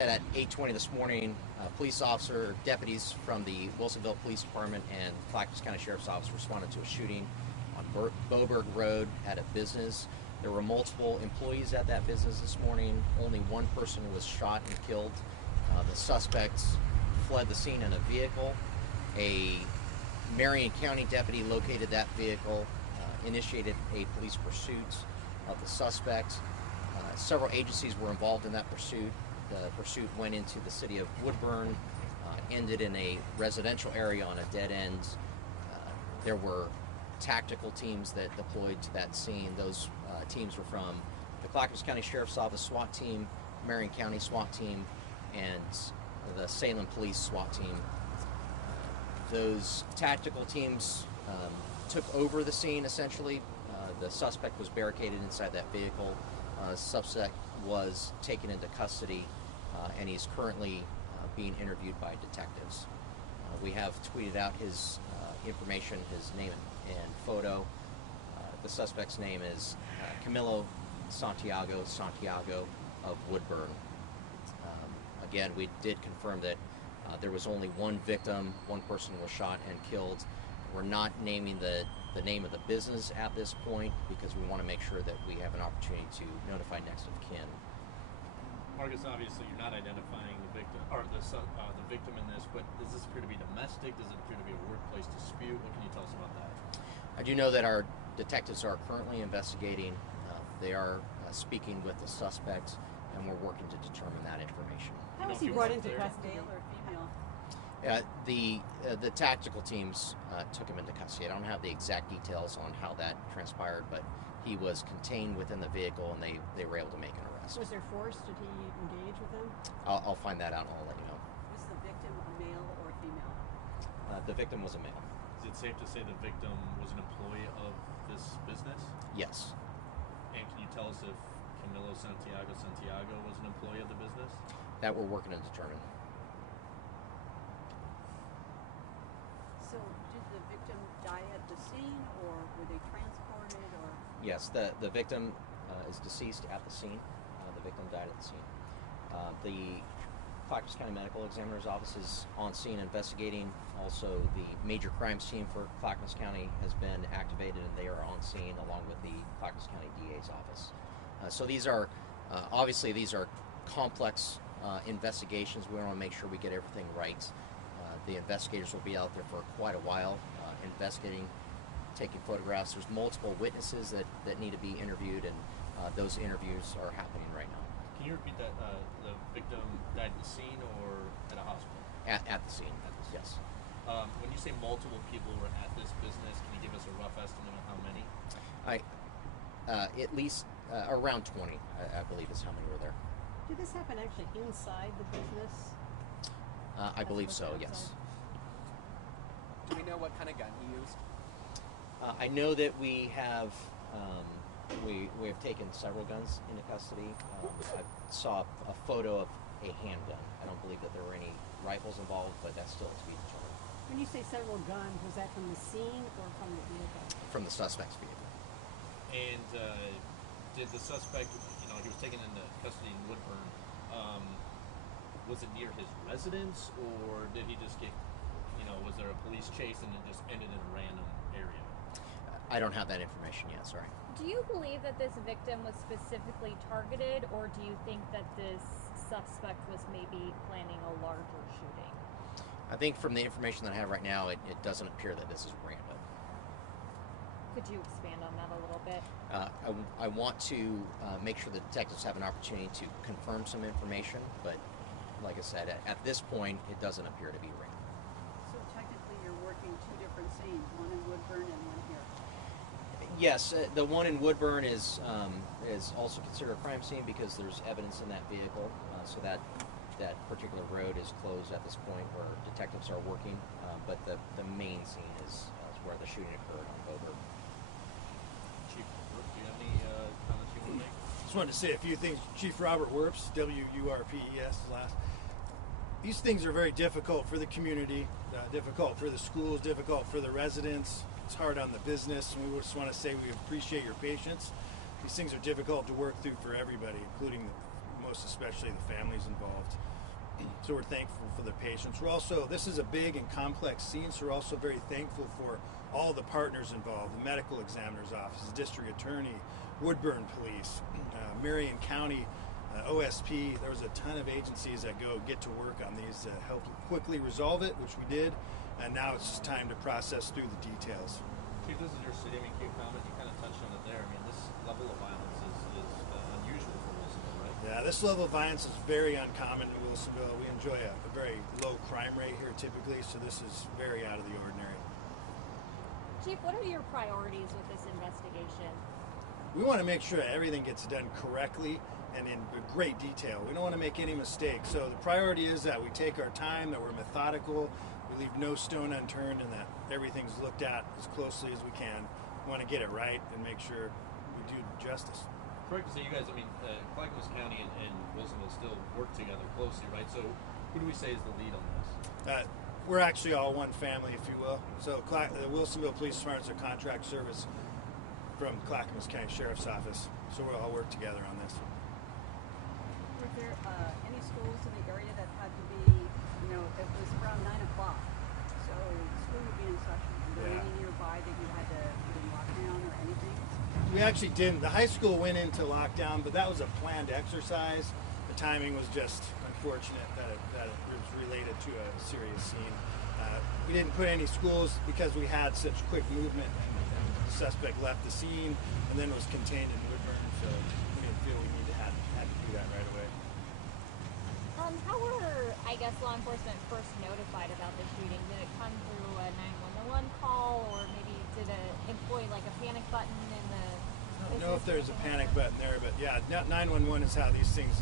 At 8:20 this morning, police officer, deputies from the Wilsonville Police Department and Clackamas County Sheriff's Office responded to a shooting on Boberg Road at a business. There were multiple employees at that business this morning. Only one person was shot and killed. The suspects fled the scene in a vehicle. A Marion County deputy located that vehicle, initiated a police pursuit of the suspect. Several agencies were involved in that pursuit. The pursuit went into the city of Woodburn, ended in a residential area on a dead end. There were tactical teams that deployed to that scene. Those teams were from the Clackamas County Sheriff's Office SWAT team, Marion County SWAT team, and the Salem Police SWAT team. Those tactical teams took over the scene essentially. The suspect was barricaded inside that vehicle. Suspect was taken into custody and he's currently being interviewed by detectives. We have tweeted out his information, his name and photo. The suspect's name is Camilo Santiago of Woodburn. Again, we did confirm that there was only one victim, one person was shot and killed. We're not naming the name of the business at this point because we want to make sure that we have an opportunity to notify next of kin. Marcus, obviously you're not identifying the victim or the victim in this, but does this appear to be domestic? Does it appear to be a workplace dispute? What can you tell us about that? I do know that our detectives are currently investigating. They are speaking with the suspect, and we're working to determine that information. How was he brought into custody? Male or female? The tactical teams took him into custody. I don't have the exact details on how that transpired, but he was contained within the vehicle and they were able to make an arrest. Was there force? Did he engage with them? I'll find that out and I'll let you know. Was the victim a male or female? The victim was a male. Is it safe to say the victim was an employee of this business? Yes. And can you tell us if Camilo Santiago was an employee of the business? That we're working to determine. So did the victim die at the scene, or were they transported, or? Yes, the victim is deceased at the scene. The victim died at the scene. The Clackamas County Medical Examiner's Office is on scene investigating. Also, the major crimes team for Clackamas County has been activated and they are on scene along with the Clackamas County DA's office. So these are, obviously these are complex investigations. We want to make sure we get everything right. The investigators will be out there for quite a while investigating, taking photographs. There's multiple witnesses that need to be interviewed, and those interviews are happening right now. Can you repeat that? The victim died at the scene or at a hospital? At the scene. Yes. When you say multiple people were at this business, can you give us a rough estimate of how many? At least around 20, I believe is how many were there. Did this happen actually inside the business? I believe so, yes. Do we know what kind of gun he used? I know that we have taken several guns into custody. I saw a photo of a handgun. I don't believe that there were any rifles involved, but that's still to be determined. When you say several guns, was that from the scene or from the vehicle? From the suspect's vehicle. And did the suspect, he was taken into custody in Woodburn, was it near his residence, or did he just get, was there a police chase and it just ended in a random area? I don't have that information yet, sorry. Do you believe that this victim was specifically targeted, or do you think that this suspect was maybe planning a larger shooting? I think from the information that I have right now, it doesn't appear that this is random. Could you expand on that a little bit? I want to make sure the detectives have an opportunity to confirm some information, but like I said, at this point, it doesn't appear to be random. So technically you're working two different scenes, one in Woodburn and one here. Yes, the one in Woodburn is also considered a crime scene because there's evidence in that vehicle, so that particular road is closed at this point where detectives are working, but the main scene is where the shooting occurred on Boberg. Chief, do you have any comments you want to make? Just wanted to say a few things. Chief Robert Werps, W-U-R-P-E-S, last. These things are very difficult for the community, difficult for the schools, difficult for the residents. It's hard on the business, and we just want to say we appreciate your patience. These things are difficult to work through for everybody, including the most especially the families involved. So we're thankful for the patients. This is a big and complex scene, so we're also very thankful for all the partners involved, the medical examiner's office, the district attorney, Woodburn Police, Marion County, OSP. There was a ton of agencies that get to work on these to help quickly resolve it, which we did, and now it's just time to process through the details. Chief, this is your city. I mean, can you comment? You kind of touched on it there. I mean, this level of violence is unusual for Wilsonville, right? Yeah, this level of violence is very uncommon in Wilsonville. We enjoy a very low crime rate here typically, so this is very out of the ordinary. Chief, what are your priorities with this investigation? We want to make sure everything gets done correctly and in great detail. We don't want to make any mistakes. So the priority is that we take our time, that we're methodical, we leave no stone unturned, and that everything's looked at as closely as we can. We want to get it right and make sure we do justice. Correct to say you guys, I mean, Clackamas County and Wilsonville still work together closely, right? So who do we say is the lead on this? We're actually all one family, if you will. So the Wilsonville Police Department is a contract service from Clackamas County Sheriff's Office. So we'll all work together on this. Were there any schools in the area that had to be, it was around 9 o'clock, so school would be in session. Were there any nearby that you had to put in lockdown or anything? We actually didn't. The high school went into lockdown, but that was a planned exercise. The timing was just unfortunate that it was related to a serious scene. We didn't put any schools because we had such quick movement, and the suspect left the scene and then was contained in Woodburn, so we didn't feel we needed to have to do that right away. How were, law enforcement first notified about the shooting? Did it come through a 911 call, or maybe did it employ like a panic button in the? I don't know if there's a panic button there, but yeah, 911 is how these things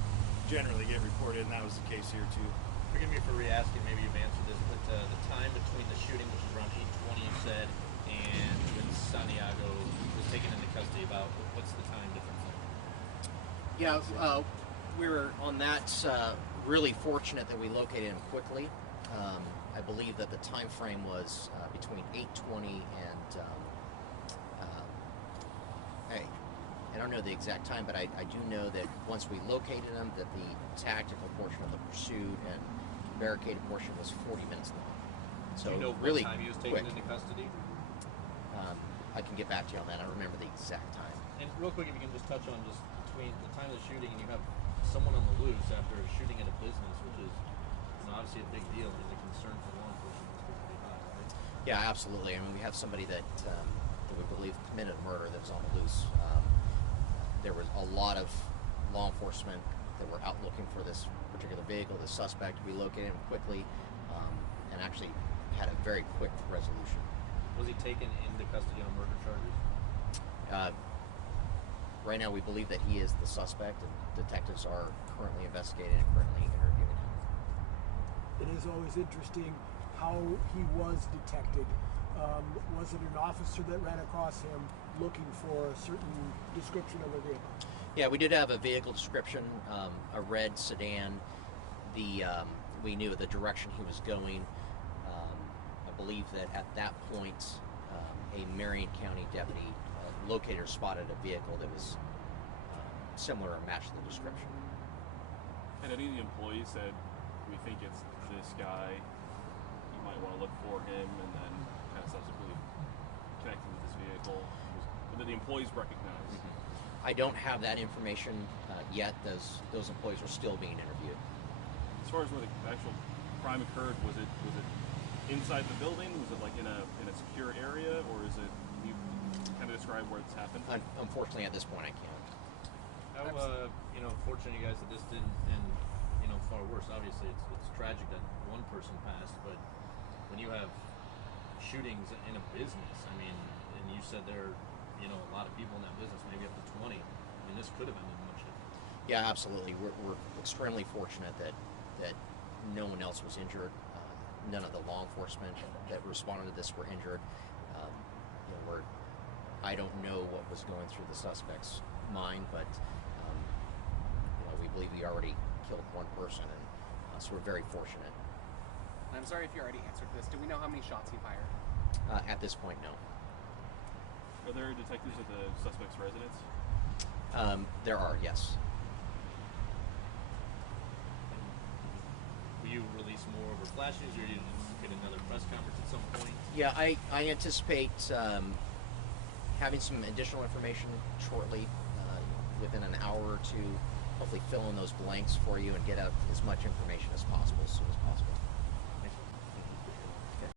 generally get reported, and that was the case here too. Forgive me for re-asking, maybe you've answered this, but the time between the shooting, which was around 8:20, you said, and when Santiago was taken into custody, about what's the time difference? Yeah, we were on that really fortunate that we located him quickly. I believe that the time frame was between 8:20 and I don't know the exact time, but I do know that once we located him, that the tactical portion of the pursuit and barricaded portion was 40 minutes long. So do you know really what time he was quick. taken into custody? I can get back to you on that. I don't remember the exact time. And real quick, if you can just touch on just between the time of the shooting and you have someone on the loose after shooting at a business, which is obviously a big deal and the concern for law enforcement is pretty high, right? Yeah, absolutely. I mean, we have somebody that we believe committed a murder that was on the loose. There was a lot of law enforcement that were out looking for this particular vehicle, the suspect. We located him quickly and actually had a very quick resolution. Was he taken into custody on murder charges? Right now, we believe that he is the suspect, and detectives are currently investigating and currently interviewing him. It is always interesting how he was detected. Was it an officer that ran across him looking for a certain description of a vehicle? Yeah, we did have a vehicle description, a red sedan. We knew the direction he was going. I believe that at that point, a Marion County deputy located or spotted a vehicle that was similar or matched the description. And any of the employees said, we think it's this guy, you might want to look for him, and then kind of subsequently connecting with this vehicle, but then the employees recognize. I don't have that information yet. Those employees are still being interviewed. As far as where the actual crime occurred, was it inside the building? Was it like in a secure area, or is it? Can you kind of describe where it's happened? Unfortunately, at this point, I can't. How fortunate you guys that this didn't end far worse. Obviously, it's tragic that one person passed, but when you have shootings in a business, I mean, and you said there, a lot of people in that business, maybe up to 20. I mean, this could have ended much different. Yeah, absolutely. We're extremely fortunate that no one else was injured. None of the law enforcement that responded to this were injured. I don't know what was going through the suspect's mind, but we believe we already killed one person, and so we're very fortunate. I'm sorry if you already answered this. Do we know how many shots he fired? At this point, no. Are there detectives at the suspect's residence? There are, yes. more over flash news, or are you going to get another press conference at some point? Yeah, I anticipate having some additional information shortly, within an hour or two. Hopefully, fill in those blanks for you and get out as much information as possible as soon as possible.